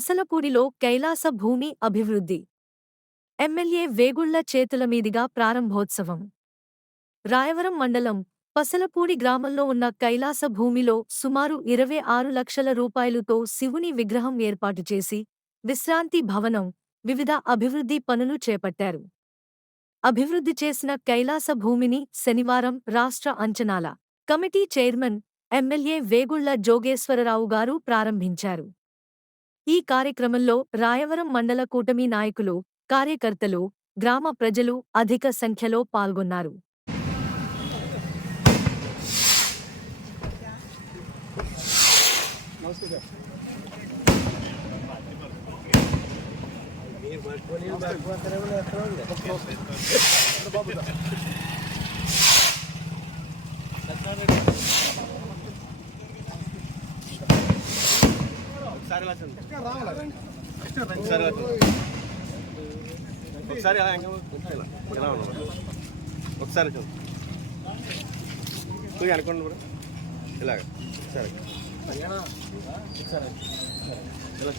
పసలపూడిలో కైలాస భూమి అభివృద్ధి. ఎమ్మెల్యే వేగుళ్ళ చేతుల మీదిగా ప్రారంభోత్సవం. రాయవరం మండలం పసలపూడి గ్రామంలో ఉన్న కైలాస భూమిలో సుమారు ఇరవై ఆరు లక్షల రూపాయలుతో శివుని విగ్రహం ఏర్పాటు చేసి విశ్రాంతి భవనం వివిధ అభివృద్ధి పనులు చేపట్టారు. అభివృద్ధి చేసిన కైలాస భూమిని శనివారం రాష్ట్ర అంచనాల committee chairman MLA Vegulla Jogeswara Rao గారు ప్రారంభించారు. ఈ కార్యక్రమంలో రాయవరం మండల కూటమి నాయకులు కార్యకర్తలు గ్రామ ప్రజలు అధిక సంఖ్యలో పాల్గొన్నారు. ఒకసారి ఇలా చూడండి. ఒకసారి ఇలా చూడండి. ఒకసారి నువ్వు అనుకోండి ఇప్పుడు ఇలాగ. ఇలా.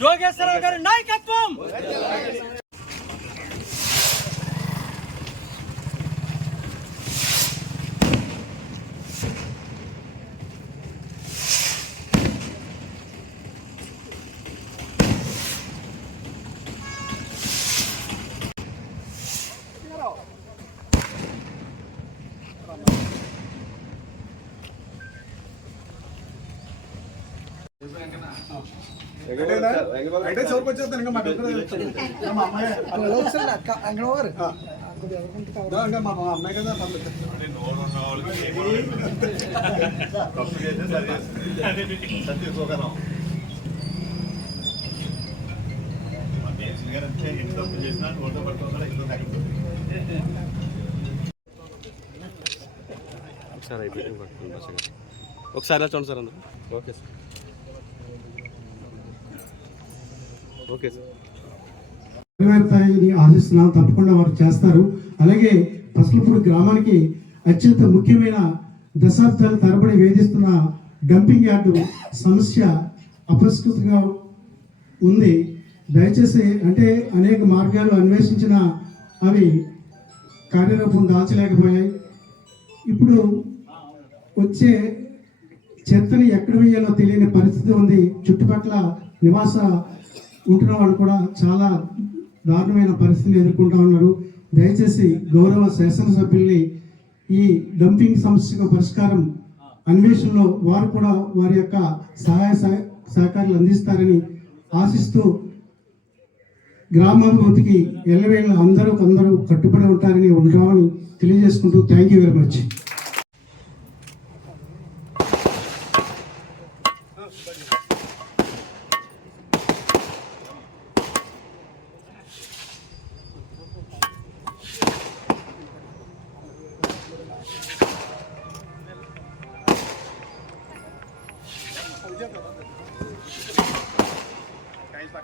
జోగేశ్వరరావు గారి నాయకత్వం! అయితే చౌక్ వచ్చేస్తాను ఇంకా మా అమ్మాయి మా అమ్మాయి కదా. ఒకసారి అయిపోయింది. ఒకసారి చూడండి సార్ అందరూ. Okay sir. Okay sir. నెరవేరుతాయని తప్పకుండా వారు చేస్తారు. అలాగే పసలపూడి గ్రామానికి అత్యంత ముఖ్యమైన దశాబ్దాల తరబడి వేధిస్తున్న డంపింగ్ యార్డు సమస్య అపస్కృతంగా ఉంది. దయచేసి అంటే అనేక మార్గాలు అన్వేషించిన అవి కార్యరూపం దాల్చలేకపోయాయి ఇప్పుడు వచ్చే చెత్తని ఎక్కడ వేయాలో తెలియని పరిస్థితి ఉంది. చుట్టుపక్కల నివాస ఉంటున్న వాళ్ళు కూడా చాలా దారుణమైన పరిస్థితిని ఎదుర్కొంటా ఉన్నారు. దయచేసి గౌరవ శాసనసభ్యుల్ని ఈ డంపింగ్ సమస్యకు పరిష్కారం అన్వేషణలో వారు కూడా వారి యొక్క సహాయ సహ- సహకారాలు అందిస్తారని ఆశిస్తూ గ్రామాభివృద్ధికి ఎల్లవేళ అందరూ అందరూ కట్టుబడి ఉంటారని ఉంటామని తెలియజేసుకుంటూ థ్యాంక్ యూ వెరీ మచ్.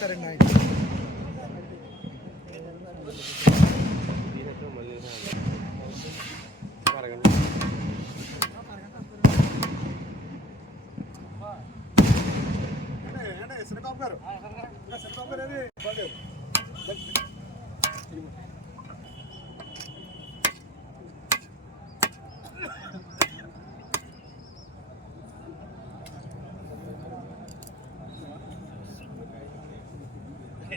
సరే నాయక్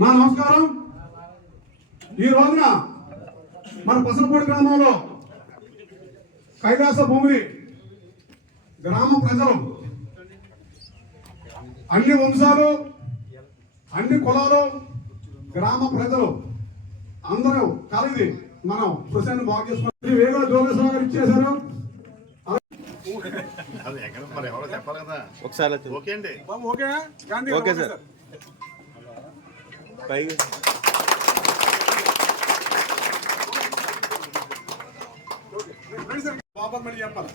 మా నమస్కారం. ఈ రోజున మన పసలపూడి గ్రామంలో కైలాస భూమి గ్రామ ప్రజలు అన్ని వంశాలు అన్ని కులాలు గ్రామ ప్రజలు అందరూ కలిసి మనం కృషిని బాగు చేసుకున్నాం వేగ జోగేశ్వర గారు ఇచ్చేశారు. అది ఎక్కడ మరి ఎవరో చెప్పాలి కదా. ఒకసారి ఓకే అండి. Okay Gandhi okay sir. చెప్పాలి.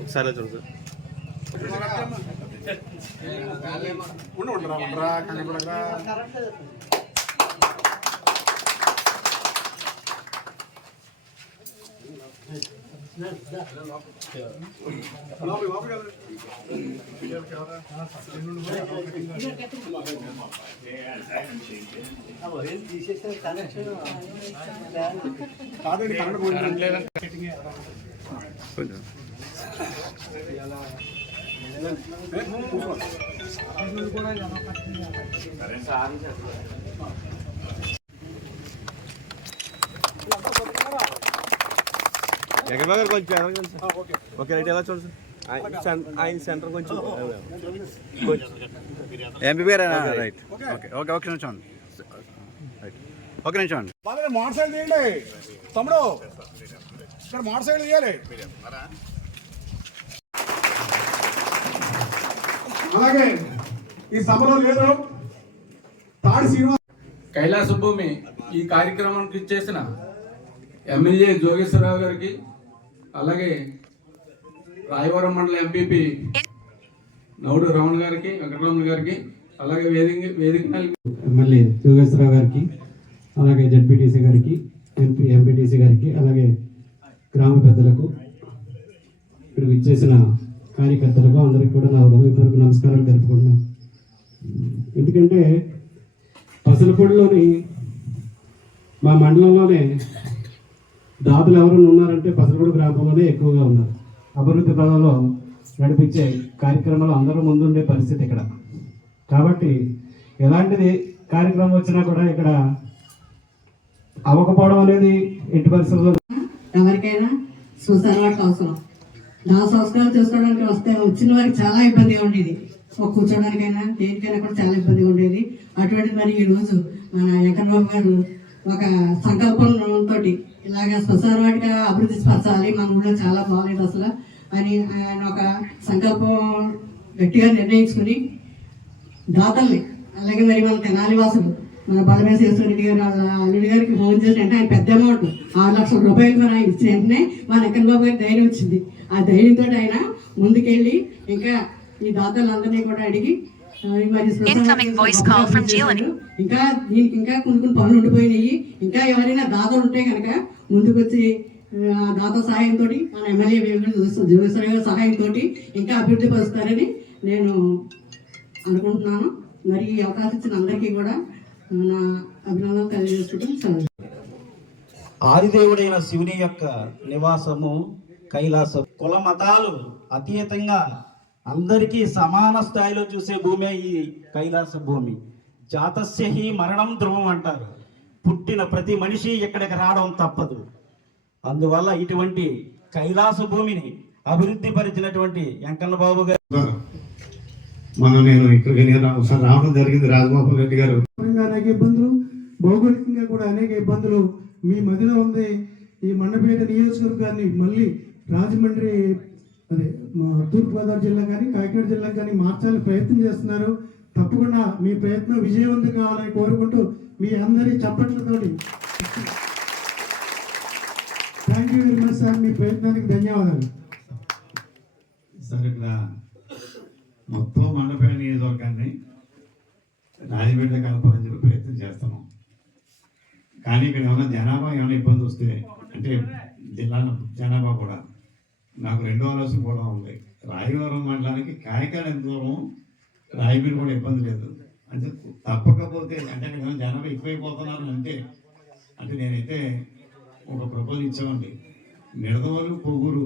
ఒకసారి చూడు సార్. ఉండు ఉండరా ఉండరా కనపడరా కాదండి కరెంట్ పోయింది. కొంచెం గారు కొంచెం ఓకే. రైట్ ఎలా చూడు సార్? ఆయన సెంటర్ కొంచెం. ఎంపీ గారు రైట్. ఓకే. ఓకే ఒక నిమిషం అండి. రైట్. ఒక నిమిషం అండి. మోటార్ సైకిల్ తీయండి. తమ్ముడు ఇక్కడ మోటార్ సైకిల్ తీయాలి. అలాగే ఈ సభలో లేదు. తాడి శ్రీనివాస్ కైలాస భూమి ఈ కార్యక్రమానికి చేసిన ఎమ్మెల్యే జోగేశ్వరరావు గారికి అలాగే రాయవరం మండల ఎంపీపీ నౌడు రమణ గారికి వెంకటరమణ గారికి అలాగే వేదిక వేదిక ఎమ్మెల్యే యోగేశ్వరరావు గారికి అలాగే జడ్పీటీసీ గారికి ఎంపీ ఎంపీటీసీ గారికి అలాగే గ్రామ పెద్దలకు ఇక్కడ విచ్చేసిన కార్యకర్తలకు అందరికీ కూడా నా హృదయపూర్వక నమస్కారం తెలుపుకుంటున్నాను. ఎందుకంటే పసలపూడిలోని మా మండలంలోనే దాతలు ఎవరైనా ఉన్నారంటే పసరగూడ గ్రామంలోనే ఎక్కువగా ఉన్నారు. అభివృద్ధి పదంలో నడిపించే కార్యక్రమాలు అందరూ ముందుండే పరిస్థితి ఇక్కడ. కాబట్టి ఎలాంటిది కార్యక్రమం వచ్చినా కూడా ఇక్కడ అవ్వకపోవడం అనేది ఎట్టి పరిస్థితుల్లో ఎవరికైనా చూసారవాటు అవసరం. నా సంవత్సరాలు చూసుకోవడానికి వస్తే వచ్చిన వారికి చాలా ఇబ్బందిగా ఉండేది. ఒక కూర్చోడానికైనా దేనికైనా కూడా చాలా ఇబ్బందిగా ఉండేది. అటువంటిది మరి ఈ రోజు మన వెంకటబాబు గారు ఒక సంకల్పంతో ఇలాగ శ్మశాన అభివృద్ధి పరచాలి. మన ఊళ్ళో చాలా బాగాలేదు అసలు. అని ఆయన ఒక సంకల్పం గట్టిగా నిర్ణయించుకుని దాతల్ని అలాగే మరి మన తెనాలి వాసులు మన బలమేశ్వర రెడ్డి గారు వాళ్ళ అల్లుడి గారికి ఫోన్ చేసి అంటే ఆయన పెద్ద అమౌంట్ ఆరు లక్షల రూపాయలు మరి ఆయన ఇచ్చిన వెంటనే మా వెంకన్న బాబు గారి ధైర్యం వచ్చింది. ఆ ధైర్యంతో ఆయన ముందుకెళ్ళి ఇంకా ఈ దాతలందరినీ కూడా అడిగి Incoming voice call from చేశారు. ఇంకా దీనికి ఇంకా కొన్ని కొన్ని పనులు ఉండిపోయినాయి. ఇంకా ఎవరైనా దాతలు ఉంటే కనుక ముందుకొచ్చి ఆ, దాత సహాయంతో మన ఎమ్మెల్యే జోగేశ్వర గారి సహాయంతో ఇంకా అభివృద్ధి పరుస్తారని నేను అనుకుంటున్నాను. మరి ఈ అవకాశం ఇచ్చిన అందరికీ కూడా నా అభినందనలు తెలియజేసుకుంటాం సెలవు. ఆదిదేవుడైన శివుని యొక్క నివాసము కైలాసం కుల మతాలు అతీతంగా అందరికీ సమాన స్థాయిలో చూసే భూమే ఈ కైలాస భూమి. జాతస్య హి మరణం ధ్రువం అంటారు. పుట్టిన ప్రతి మనిషి ఇక్కడికి రావడం తప్పదు. అందువల్ల ఇటువంటి కైలాస భూమిని అభివృద్ధి పరిచినటువంటి వెంకన్న బాబు గారు. మనం నేను ఇక్కడికి నేను ఒకసారి రావడం జరిగింది రాజమోహన్ రెడ్డి గారు. అనేక ఇబ్బందులు భౌగోళికంగా కూడా అనేక ఇబ్బందులు మీ మధ్యలో ఉంది. ఈ మండపేట నియోజకవర్గాన్ని మళ్ళీ రాజమండ్రి అదే మా తూర్పుగోదావరి జిల్లా కానీ కాకినాడ జిల్లా కానీ మార్చాలని ప్రయత్నం చేస్తున్నారు. తప్పకుండా మీ ప్రయత్నం విజయవంతం కావాలని కోరుకుంటూ మీ అందరి చప్పట్లతోటి thank you very much sir మీ ప్రయత్నానికి ధన్యవాదాలు. సార్ ఇక్కడ మొత్తం మండపేట నియోజకవర్గాన్ని రాజపేట కలపాలని చెప్పి ప్రయత్నం చేస్తున్నాం. కానీ ఇక్కడ ఏమైనా జనాభా ఏమైనా ఇబ్బంది వస్తే అంటే జిల్లాలో జనాభా కూడా నాకు రెండో ఆలోచన కూడా ఉంది. రాయవరం మండలానికి కాయకాడ ఎంత దూరం? రాయబీరు కూడా ఇబ్బంది లేదు. అంటే తప్పకపోతే అంటే అక్కడ జనాభా ఎక్కువైపోతున్నారు అంటే అంటే నేనైతే ఒక ప్రపోజల్ ఇచ్చామండి. నిడదవోలు పొగురు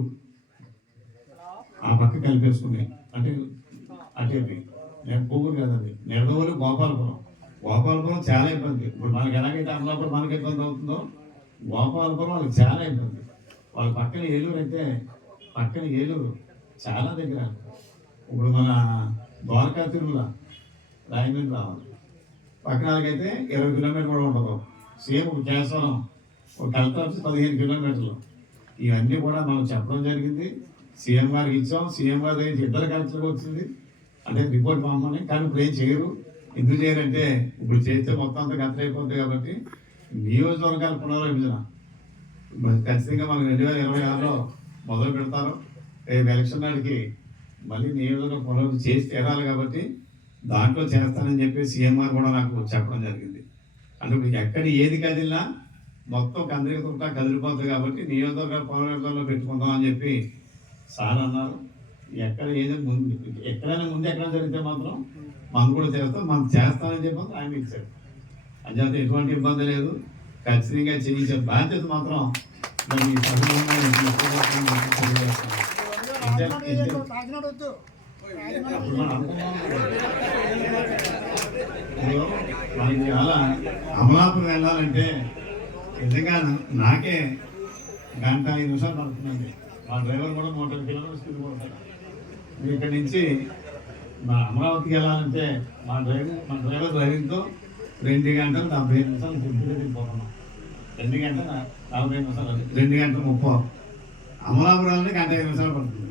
ఆ పక్క కలిపేసుకుని అంటే అటే నేను పొగురు కదండి నిడదవోలు గోపాలపురం. గోపాలపురం చాలా ఇబ్బంది. ఇప్పుడు మనకి ఎలాగైతే అమలాపురం మనకి ఇబ్బంది అవుతుందో గోపాలపురం వాళ్ళకి చాలా ఇబ్బంది. వాళ్ళ పక్కన ఏలూరు అయితే పక్కన ఏలూరు చాలా దగ్గర. ఇప్పుడు మన ద్వారకా తిరుమల రాయమండ్రి రావాలి. పక్కన ఇరవై కిలోమీటర్లు కూడా ఉండదు. సేమ్ ఒక కేశవరం ఒక కలెక్టర్ పదిహేను కిలోమీటర్లు. ఇవన్నీ కూడా మనం చెప్పడం జరిగింది. సీఎం గారికి ఇచ్చాం. సీఎం గారి దగ్గర ఇద్దరు కలెక్టర్కి వచ్చింది. అంటే రిపోర్ట్ పంపమని కానీ ఇప్పుడు ఏం చేయరు. ఎందుకు చేయాలంటే ఇప్పుడు చేస్తే మొత్తం అంతా కథ అయిపోతుంది కాబట్టి నియోజకవర్గాల పునర్విభజన. ఖచ్చితంగా మనకు రెండు వేల ఇరవై ఆరులో మొదలు పెడతారు రేపు ఎలక్షన్ నాటికి మళ్ళీ నియోజకవర్గం పునర్విభజన చేసి తీరాలి కాబట్టి దాంట్లో చేస్తానని చెప్పి సీఎంఆర్ కూడా నాకు చెప్పడం జరిగింది. అంటే ఎక్కడ ఏది కదిలినా మొత్తం కందిరికుంటా కదిలిపోతుంది కాబట్టి నియోజకవర్గ పౌరవర్గంలో పెట్టుకుందాం అని చెప్పి సార్ అన్నారు. ఎక్కడ ఏదో ముందు ఎక్కడైనా ముందు ఎక్కడ జరిగితే మాత్రం మనం కూడా చేస్తాం. మనం చేస్తామని చెప్పి మాత్రం ఆయన ఇచ్చారు. అంచేత ఎటువంటి ఇబ్బంది లేదు. ఖచ్చితంగా చేయించే బాధ్యత మాత్రం మరి మనకి అలా అమలాపురం వెళ్ళాలంటే నిజంగా నాకే గంట ఐదు నిమిషాలు పడుతుందండి. మా డ్రైవర్ కూడా నూట ఇరవై కిలోమీటర్స్ మీరు ఇక్కడి నుంచి మా అమరావతికి వెళ్ళాలంటే మా డ్రైవర్ మా డ్రైవర్ డ్రైవింగ్తో రెండు గంటలు ఐదు నిమిషాలు గుర్తుగా వెళ్ళిపోతున్నాం రెండు గంటల నలభై నిమిషాలు రెండు గంటల ముప్పై. అమలాపురాలని గంట ఐదు నిమిషాలు పడుతుంది.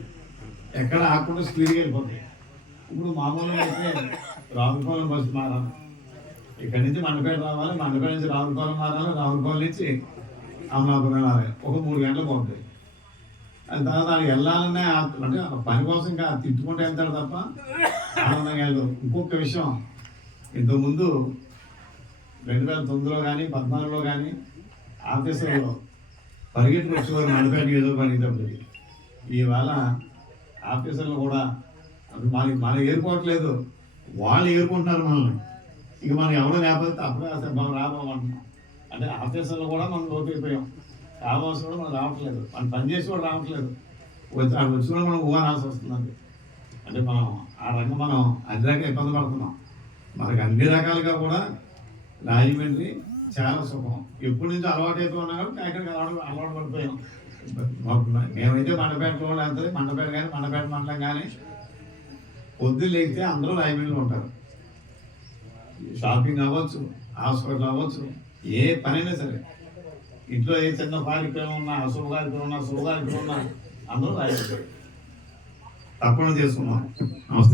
ఎక్కడ ఆకుండా స్పీడ్గా వెళ్ళిపోతాయి. ఇప్పుడు మామూలుగా అయితే రావులపాలెం బస్సు మారాలి. ఇక్కడి నుంచి మండపేట రావాలి మండపేట నుంచి రావులపాలెం మారాలి రావులపాలెం నుంచి అమలాపురం వెళ్ళాలి ఒక మూడు గంటలు పోతుంది దాని తర్వాత అక్కడ వెళ్ళాలనే అంటే పని కోసం ఇంకా తిట్టుకుంటూ వెళ్తాడు తప్ప ఆనందంగా వెళ్తాడు ఇంకొక విషయం. ఇంతకుముందు రెండు వేల తొమ్మిదిలో కానీ పద్నాలుగులో కానీ ఆఫీసులో పరిగెత్తుకు వచ్చేవారు మండపేట నియోజకవర్గం ఇవాళ ఆఫీసర్లు కూడా మనకి మనం ఏరుకోవట్లేదు వాళ్ళు ఏరుకుంటున్నారు మనల్ని. ఇక మనం ఎవరు లేకపోతే అప్పుడే అసలు మనం రాబోమంటున్నాం అంటే ఆఫీసర్లు కూడా మనం లోపైపోయాం రావాల్సిన కూడా మనం రావట్లేదు. మనం పని చేసి కూడా రావట్లేదు. వచ్చి అక్కడ వచ్చిన కూడా మనం ఊహనాల్సి వస్తుందండి అంటే మనం ఆ రకంగా మనం అన్ని రకాల ఇబ్బంది పడుతున్నాం. మనకి అన్ని రకాలుగా కూడా రాజమండ్రి చాలా సుఖం ఎప్పటి నుంచో అలవాటు అయితే ఉన్నా కాబట్టి అక్కడికి అలవాటు అలవాటు పడిపోయాం. మాకు మేమైతే మండపేటలో వెళ్తుంది మండపేట కానీ మండపేట మండలం కానీ. పొద్దు లేకపోతే అందరూ లైబ్రరీలో ఉంటారు. షాపింగ్ అవ్వచ్చు హాస్పిటల్ అవ్వచ్చు ఏ పనైనా సరే. ఇంట్లో ఏ చిన్న కార్యక్రమం ఉన్నా అశుభ కార్యక్రమం ఉన్నా శుభ కార్యక్రమం ఉన్నా అందరూ రాయమండ్రి తప్పని చేసుకున్నాం నమస్తే.